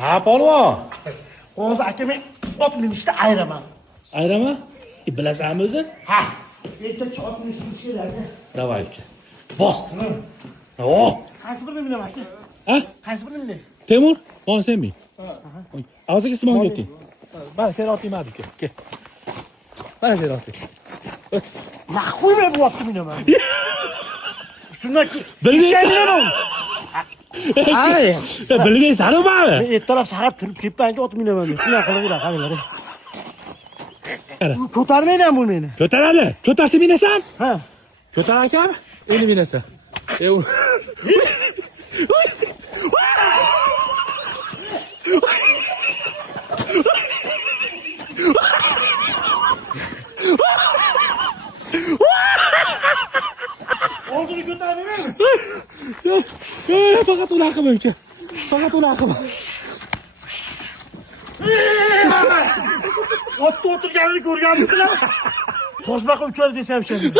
Ha, polvon. Hozir akam ot minishda ayiraman. Ayrama? Bilasanmi o'zi? Ha. Ertachi ot minish kerak. Davay uka. Bos. Oh. Qaysi birini minaman aka? Ha? Qaysi birini minay? Temur, bor senmi? Hozirgi ismon keting. Mana sen oting ma uka. Kel. Mana sen oting. Naqo'ymay bu otni minaman. Shunaki. Bilmayman. Ay. Bilmaysan-ku meni. Men ertalab sahar turib kelibman-ku ot minaman. Shunday qilaveradi, qaranglar. Ko'tarmaydan bu meni. Ko'taradi. Ko'tarsa minasan? Ha. Ko'tar akam. Endi minasan. Oldini ko'taravermayman. Faqat unaqa qilma uka. Faqat unaqa qilma. Otda o'tirganini ko'rganmisizlar? Toshbaqa uchadi desam shunday.